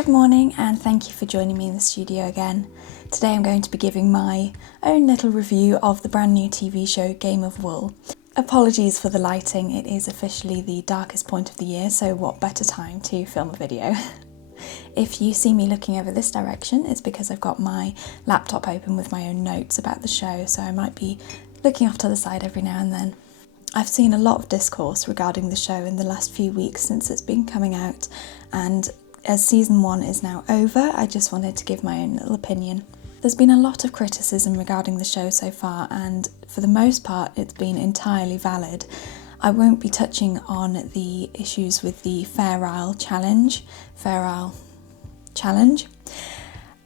Good morning and thank you for joining me in the studio again. Today I'm going to be giving my own little review of the brand new TV show Game of Wool. Apologies for the lighting, it is officially the darkest point of the year, so what better time to film a video. If you see me looking over this direction, it's because I've got my laptop open with my own notes about the show, so I might be looking off to the side every now and then. I've seen a lot of discourse regarding the show in the last few weeks since it's been coming out, and as season 1 is now over, I just wanted to give my own little opinion. There's been a lot of criticism regarding the show so far, and for the most part it's been entirely valid. I won't be touching on the issues with the Fair Isle Challenge,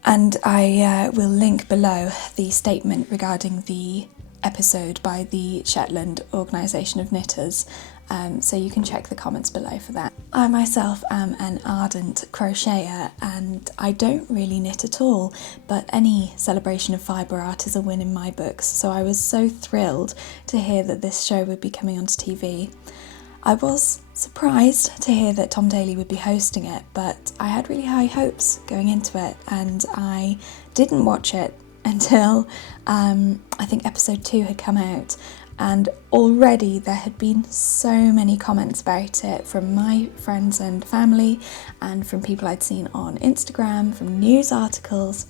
and I will link below the statement regarding the episode by the Shetland Organisation of Knitters, so you can check the comments below for that. I myself am an ardent crocheter and I don't really knit at all, but any celebration of fibre art is a win in my books, so I was so thrilled to hear that this show would be coming onto TV. I was surprised to hear that Tom Daley would be hosting it, but I had really high hopes going into it, and I didn't watch it until I think episode 2 had come out, and already there had been so many comments about it from my friends and family and from people I'd seen on Instagram, from news articles,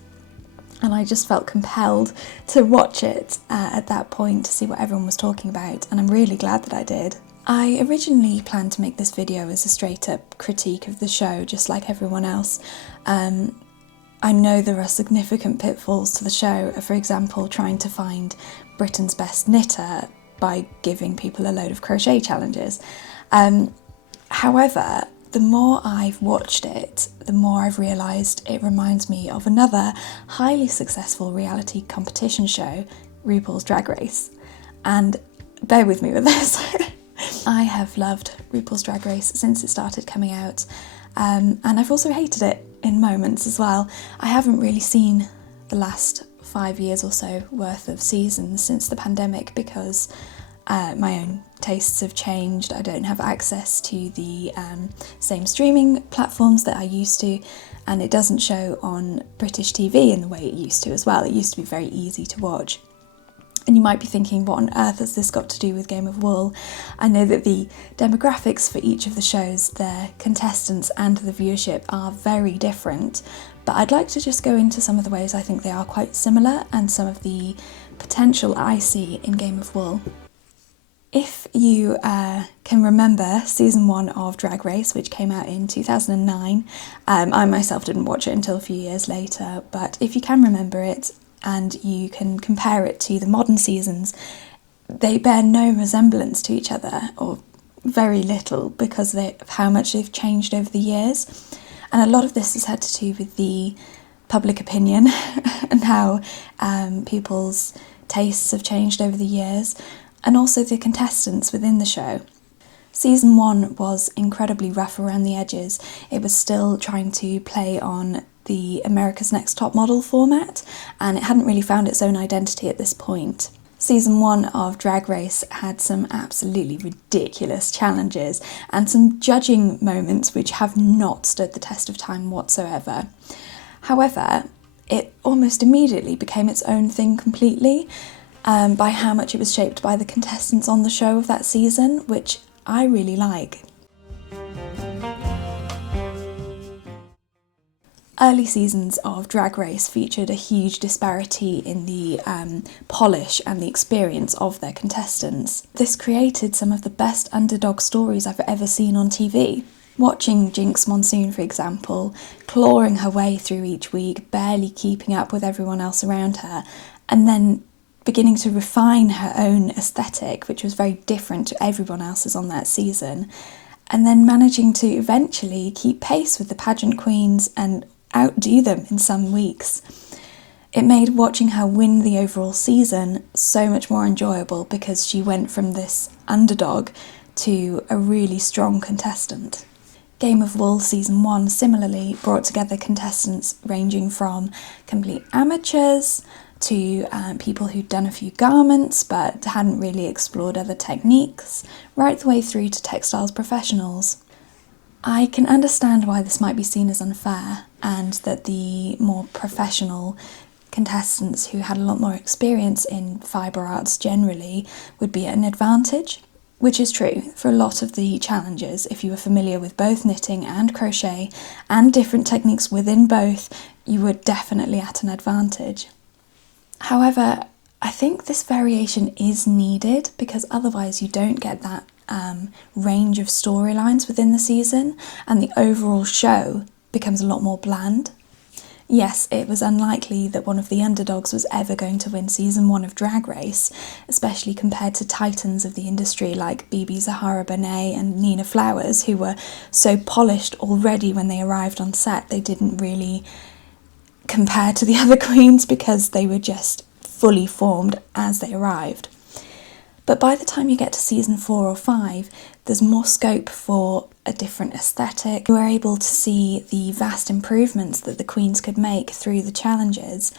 and I just felt compelled to watch it at that point to see what everyone was talking about, and I'm really glad that I did. I originally planned to make this video as a straight up critique of the show, just like everyone else. I know there are significant pitfalls to the show, for example trying to find Britain's best knitter by giving people a load of crochet challenges. However, the more I've watched it, the more I've realised it reminds me of another highly successful reality competition show, RuPaul's Drag Race. And bear with me with this. I have loved RuPaul's Drag Race since it started coming out, and I've also hated it in moments as well. I haven't really seen the last 5 years or so worth of seasons since the pandemic because my own tastes have changed. I don't have access to the same streaming platforms that I used to, and it doesn't show on British TV in the way it used to as well. It used to be very easy to watch. And you might be thinking, what on earth has this got to do with Game of Wool? I know that the demographics for each of the shows, their contestants and the viewership are very different, but I'd like to just go into some of the ways I think they are quite similar and some of the potential I see in Game of Wool. If you can remember season 1 of Drag Race, which came out in 2009, I myself didn't watch it until a few years later, but if you can remember it, and you can compare it to the modern seasons, they bear no resemblance to each other, or very little, because of how much they've changed over the years. And a lot of this has had to do with the public opinion and how people's tastes have changed over the years, and also the contestants within the show. Season 1 was incredibly rough around the edges. It was still trying to play on the America's Next Top Model format, and it hadn't really found its own identity at this point. Season 1 of Drag Race had some absolutely ridiculous challenges and some judging moments which have not stood the test of time whatsoever. However, it almost immediately became its own thing completely, by how much it was shaped by the contestants on the show of that season, which I really like. Early seasons of Drag Race featured a huge disparity in the polish and the experience of their contestants. This created some of the best underdog stories I've ever seen on TV. Watching Jinx Monsoon, for example, clawing her way through each week, barely keeping up with everyone else around her, and then beginning to refine her own aesthetic, which was very different to everyone else's on that season, and then managing to eventually keep pace with the pageant queens and outdo them in some weeks. It made watching her win the overall season so much more enjoyable because she went from this underdog to a really strong contestant. Game of Wool Season 1 similarly brought together contestants ranging from complete amateurs to people who'd done a few garments but hadn't really explored other techniques, right the way through to textiles professionals. I can understand why this might be seen as unfair, and that the more professional contestants who had a lot more experience in fibre arts generally would be at an advantage, which is true for a lot of the challenges. If you were familiar with both knitting and crochet and different techniques within both, you were definitely at an advantage. However, I think this variation is needed because otherwise you don't get that range of storylines within the season, and the overall show becomes a lot more bland. Yes, it was unlikely that one of the underdogs was ever going to win season 1 of Drag Race, especially compared to titans of the industry like BeBe Zahara Benet and Nina Flowers, who were so polished already when they arrived on set they didn't really compare to the other queens because they were just fully formed as they arrived. But by the time you get to season 4 or 5, there's more scope for a different aesthetic. You were able to see the vast improvements that the queens could make through the challenges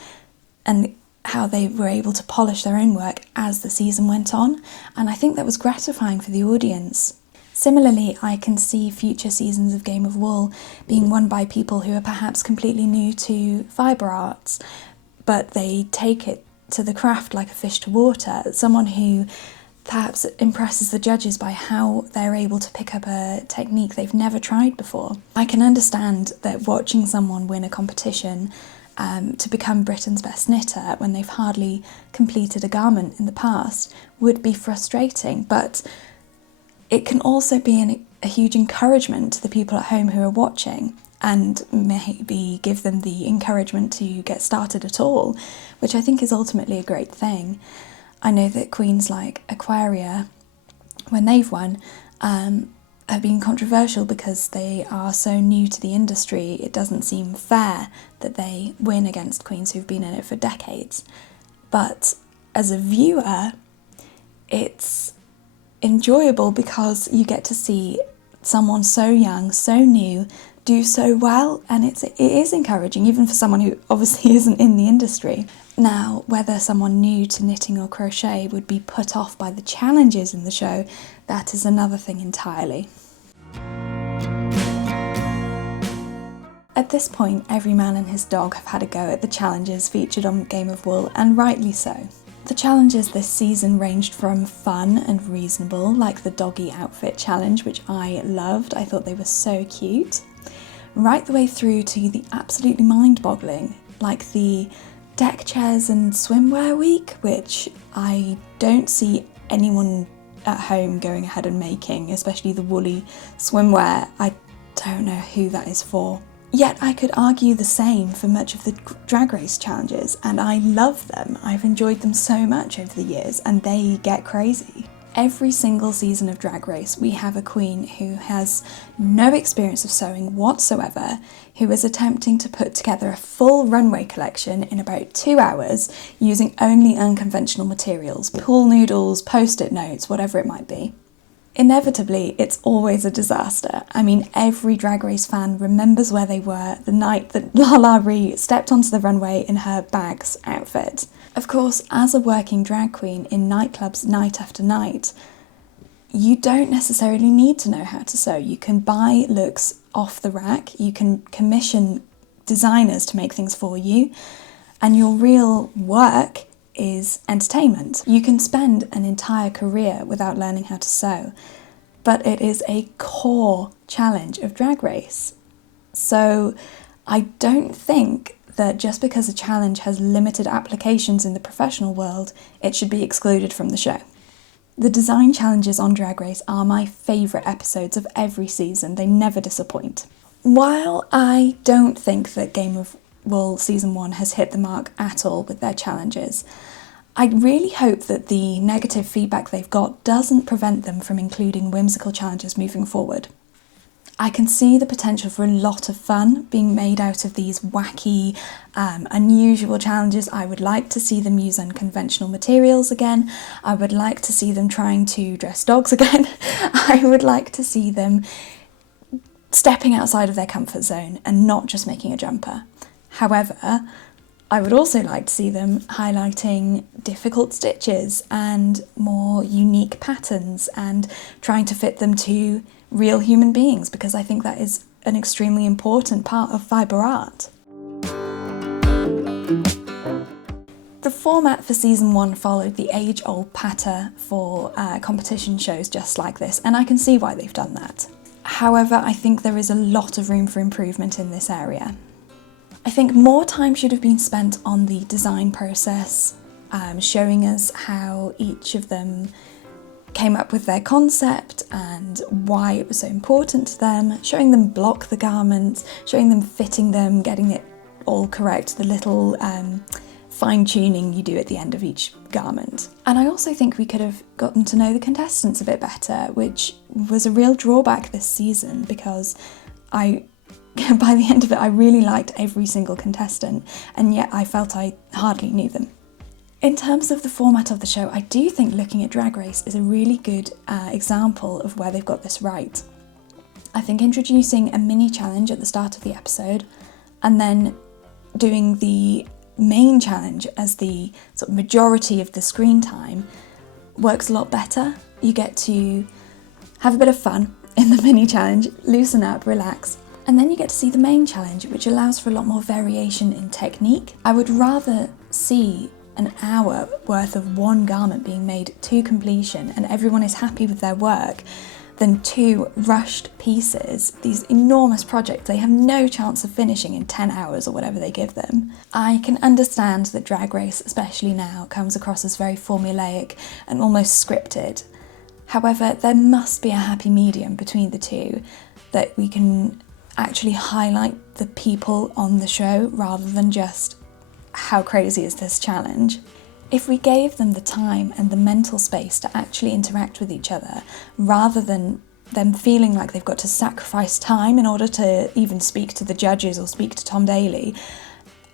and how they were able to polish their own work as the season went on, and I think that was gratifying for the audience. Similarly, I can see future seasons of Game of Wool being won by people who are perhaps completely new to fibre arts, but they take it to the craft like a fish to water. Someone who perhaps impresses the judges by how they're able to pick up a technique they've never tried before. I can understand that watching someone win a competition to become Britain's best knitter when they've hardly completed a garment in the past would be frustrating, but it can also be a huge encouragement to the people at home who are watching, and maybe give them the encouragement to get started at all, which I think is ultimately a great thing. I know that queens like Aquaria, when they've won, have been controversial because they are so new to the industry. It doesn't seem fair that they win against queens who've been in it for decades. But as a viewer, it's enjoyable because you get to see someone so young, so new, do so well, and it is encouraging, even for someone who obviously isn't in the industry. Now, whether someone new to knitting or crochet would be put off by the challenges in the show, that is another thing entirely. At this point, every man and his dog have had a go at the challenges featured on Game of Wool, and rightly so. The challenges this season ranged from fun and reasonable, like the doggy outfit challenge, which I loved. I thought they were so cute, right the way through to the absolutely mind-boggling, like the deck chairs and swimwear week, which I don't see anyone at home going ahead and making, especially the woolly swimwear. I don't know who that is for. Yet I could argue the same for much of the Drag Race challenges, and I love them. I've enjoyed them so much over the years, and they get crazy. Every single season of Drag Race, we have a queen who has no experience of sewing whatsoever, who is attempting to put together a full runway collection in about 2 hours using only unconventional materials, pool noodles, post-it notes, whatever it might be. Inevitably, it's always a disaster. I mean, every Drag Race fan remembers where they were the night that LaLa Ri stepped onto the runway in her bags outfit. Of course, as a working drag queen in nightclubs night after night, you don't necessarily need to know how to sew. You can buy looks off the rack, you can commission designers to make things for you, and your real work is entertainment. You can spend an entire career without learning how to sew, but it is a core challenge of Drag Race. So I don't think that just because a challenge has limited applications in the professional world, it should be excluded from the show. The design challenges on Drag Race are my favourite episodes of every season. They never disappoint. While I don't think that Game of Wool Season 1 has hit the mark at all with their challenges, I really hope that the negative feedback they've got doesn't prevent them from including whimsical challenges moving forward. I can see the potential for a lot of fun being made out of these wacky, unusual challenges. I would like to see them use unconventional materials again. I would like to see them trying to dress dogs again. I would like to see them stepping outside of their comfort zone and not just making a jumper. However, I would also like to see them highlighting difficult stitches and more unique patterns and trying to fit them to real human beings, because I think that is an extremely important part of fibre art. The format for season 1 followed the age-old patter for competition shows just like this, and I can see why they've done that. However, I think there is a lot of room for improvement in this area. I think more time should have been spent on the design process, showing us how each of them came up with their concept and why it was so important to them, showing them block the garments, showing them fitting them, getting it all correct, the little fine-tuning you do at the end of each garment. And I also think we could have gotten to know the contestants a bit better, which was a real drawback this season, because by the end of it I really liked every single contestant, and yet I felt I hardly knew them. In terms of the format of the show, I do think looking at Drag Race is a really good example of where they've got this right. I think introducing a mini challenge at the start of the episode and then doing the main challenge as the sort of majority of the screen time works a lot better. You get to have a bit of fun in the mini challenge, loosen up, relax, and then you get to see the main challenge, which allows for a lot more variation in technique. I would rather see an hour worth of one garment being made to completion and everyone is happy with their work than 2 rushed pieces, these enormous projects they have no chance of finishing in 10 hours or whatever they give them. I can understand that Drag Race, especially now, comes across as very formulaic and almost scripted. However, there must be a happy medium between the two, that we can actually highlight the people on the show rather than just how crazy is this challenge. If we gave them the time and the mental space to actually interact with each other, rather than them feeling like they've got to sacrifice time in order to even speak to the judges or speak to Tom Daley,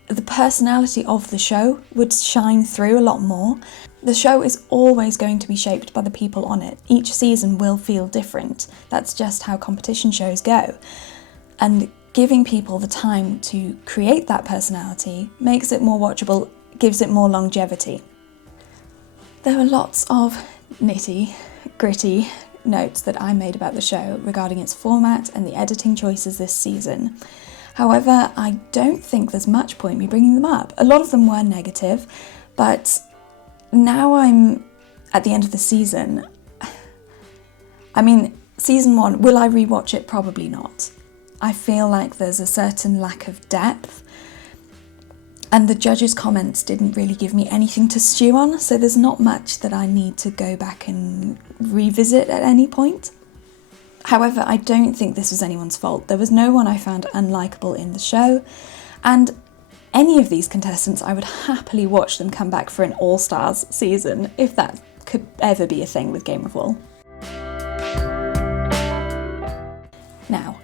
the personality of the show would shine through a lot more. The show is always going to be shaped by the people on it. Each season will feel different. That's just how competition shows go. And giving people the time to create that personality makes it more watchable, gives it more longevity. There were lots of nitty-gritty notes that I made about the show regarding its format and the editing choices this season. However, I don't think there's much point me bringing them up. A lot of them were negative, but now I'm at the end of the season. I mean, season 1, will I rewatch it? Probably not. I feel like there's a certain lack of depth, and the judges' comments didn't really give me anything to stew on, so there's not much that I need to go back and revisit at any point. However, I don't think this was anyone's fault. There was no one I found unlikable in the show, and any of these contestants, I would happily watch them come back for an All-Stars season, if that could ever be a thing with Game of Wool. Now,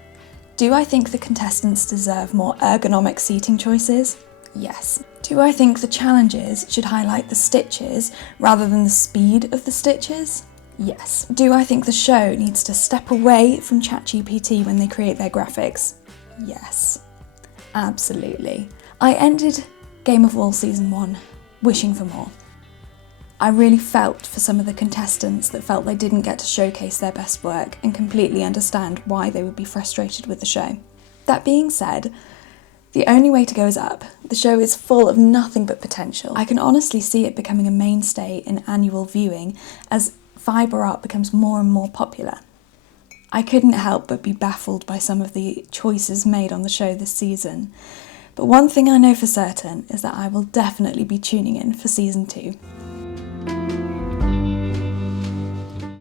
do I think the contestants deserve more ergonomic seating choices? Yes. Do I think the challenges should highlight the stitches rather than the speed of the stitches? Yes. Do I think the show needs to step away from ChatGPT when they create their graphics? Yes. Absolutely. I ended Game of Wool Season 1 wishing for more. I really felt for some of the contestants that felt they didn't get to showcase their best work, and completely understand why they would be frustrated with the show. That being said, the only way to go is up. The show is full of nothing but potential. I can honestly see it becoming a mainstay in annual viewing as fibre art becomes more and more popular. I couldn't help but be baffled by some of the choices made on the show this season. But one thing I know for certain is that I will definitely be tuning in for season 2.